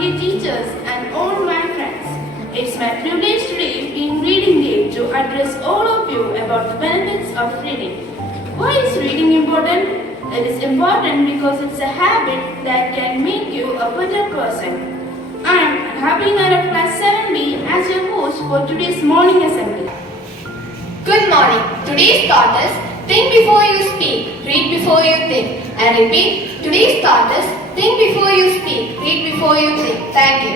dear teachers, and all my friends. It's my privilege today, being Reading Day, to address all of you about the benefits of reading. Why is reading important? It is important because it's a habit that can make you a better person. I'm Happy of Class 7B as your host for today's morning assembly. Good morning. Today's thought is think before you speak, read before you think. I repeat, today's thought is think before you speak, read before you think. Thank you.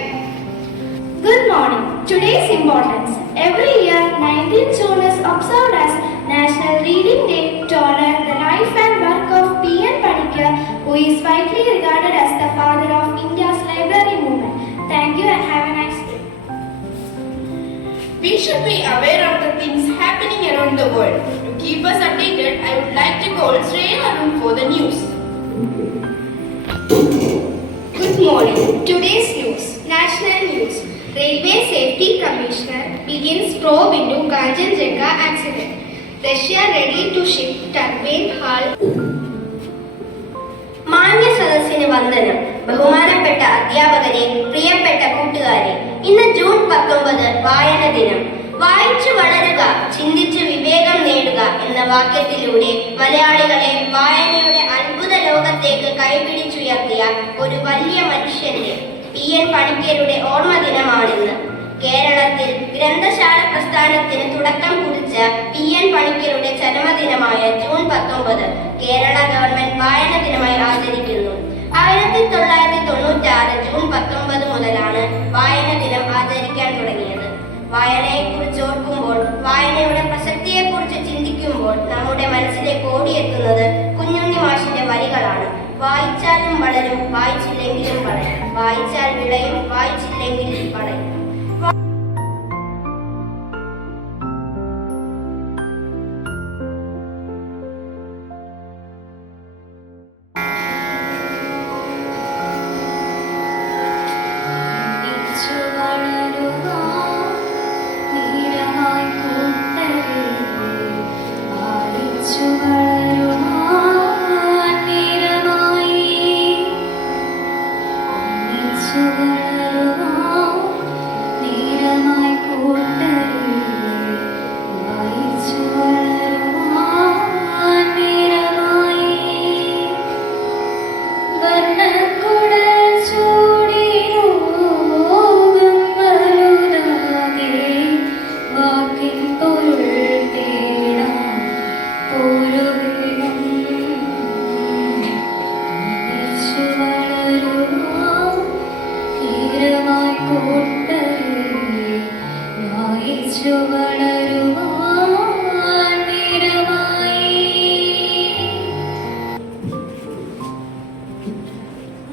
Good morning. Today's importance. Every year, 19th June is observed as National Reading Day to honor the life and work of P.N. Panikkar, who is widely regarded as the father of India's library movement. Thank you and have a nice day. We should be aware of the things happening around the world. To keep us updated, I would like to call Shreya Arun for the news. Good morning. Today's news. National news. Railway Safety Commissioner begins probe into Kanchenjunga accident. Russia ready to ship turbine hull. മാന്യ സദസ്സിന് വന്ദനം. ബഹുമാനപ്പെട്ട അധ്യാപകരെ, പ്രിയപ്പെട്ട കൂട്ടുകാരെ, ഇന്ന് June 19 വായന ദിനം. വായിച്ചു വളരുക, ചിന്തിച്ച് വിവേകം നേടുക എന്ന വാക്യത്തിലൂടെ മലയാളികളെ വായനയുടെ അത്ഭുത ലോകത്തേക്ക് കൈപിടിച്ചുയർത്തിയ ഒരു വലിയ മനുഷ്യന്റെ P.N. പണിക്കരുടെ ഓർമ്മ ദിനമാണിന്ന്. കേരളത്തിൽ ഗ്രന്ഥശാല പ്രസ്ഥാനത്തിന് തുടക്കം കുറിച്ച P.N. പണിക്കരുടെ ചരമദിനമായ ജൂൺ 19 കേരള ഗവൺമെന്റ് വായന ദിനമായി ആചരിക്കുന്നു. 1996 ജൂൺ 19 മുതലാണ് വായന ദിനം ആചരിക്കാൻ തുടങ്ങിയത്. വായനയെക്കുറിച്ച് ഓർക്കുമ്പോൾ, വായനയുടെ പ്രസക്തിയെക്കുറിച്ച് ചിന്തിക്കുമ്പോൾ നമ്മുടെ മനസ്സിലേക്ക് ഓടിയെത്തുന്നത് കുഞ്ഞുണ്ണി മാഷിന്റെ വരികളാണ്. വായിച്ചാലും വളരും, വായിച്ചില്ലെങ്കിലും വളരും. വായിച്ചാൽ വിളയും, വായിച്ചില്ലെങ്കിൽ വളയും.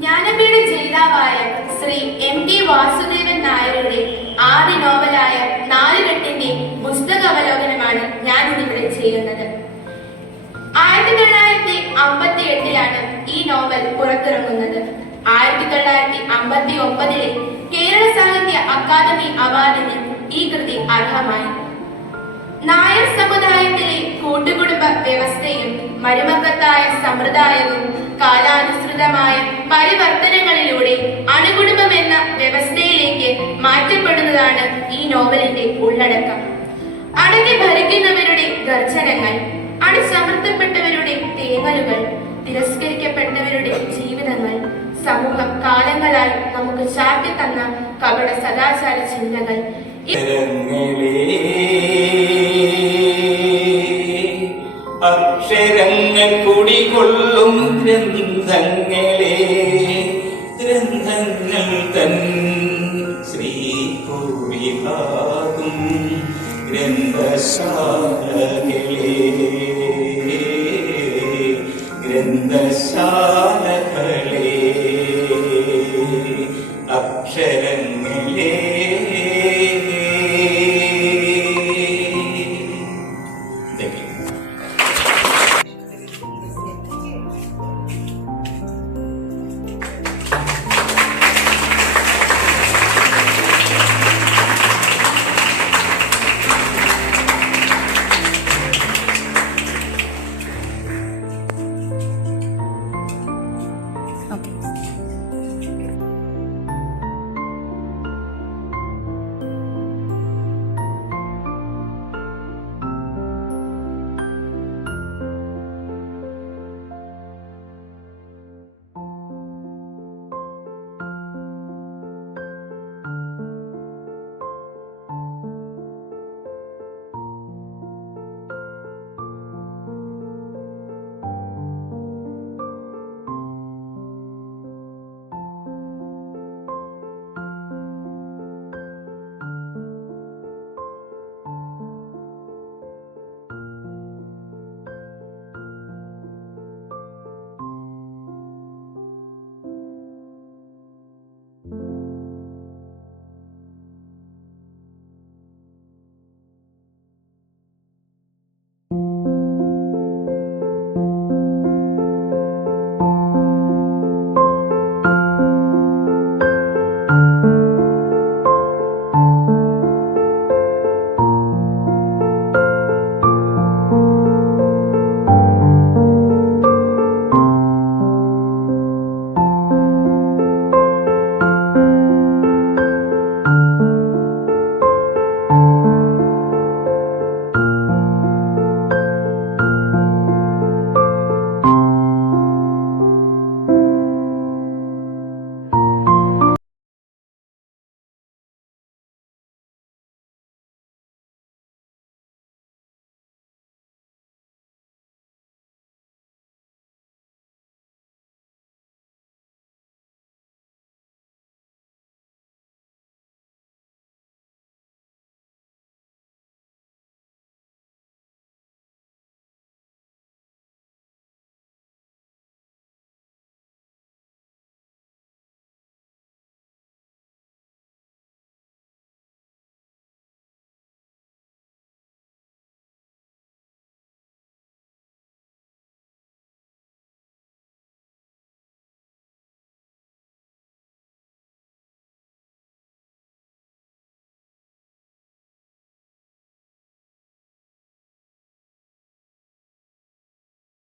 ജ്ഞാനപീഠ ജേതാവായ ശ്രീ M.T. വാസുദേവൻ നായരുടെ ആദ്യ നോവലായ നാലുകെട്ടിന്റെ പുസ്തകാവലോകനമാണ് ഞാൻ ഇവിടെ ചെയ്യുന്നത്. 1958 ഈ നോവൽ പുറത്തിറങ്ങുന്നത്. 1959 കേരള സാഹിത്യ അക്കാദമി അവാർഡിന് ഈ കൃതി അർഹമായി. നായർ സമുദായത്തിലെ കൂട്ടുകുടുംബ വ്യവസ്ഥയും മരുമക്കത്തായ സമ്പ്രദായവും കാലാനുസൃതമായ പരിവർത്തനങ്ങളിലൂടെ അണുകുടുംബം എന്ന വ്യവസ്ഥയിലേക്ക് മാറ്റപ്പെടുന്നതാണ് ഈ നോവലിന്റെ ഉള്ളടക്കം. അടങ്ങി ഭരിക്കുന്നവരുടെ ഗർജനങ്ങൾ, അടിച്ചമർത്തപ്പെട്ടവരുടെ തേങ്ങലുകൾ, തിരസ്കരിക്കപ്പെട്ടവരുടെ ജീവിതങ്ങൾ, സമൂഹം കാലങ്ങളായി നമുക്ക് ചാർത്തി തന്ന കപട സദാചാര ചിന്തകൾ, അക്ഷരങ്ങൾ കുടികൊള്ളും ഗ്രന്ഥങ്ങളെ, ഗ്രന്ഥങ്ങൾ തൻ ശ്രീ കൂടിയാകും ഗ്രന്ഥശാല.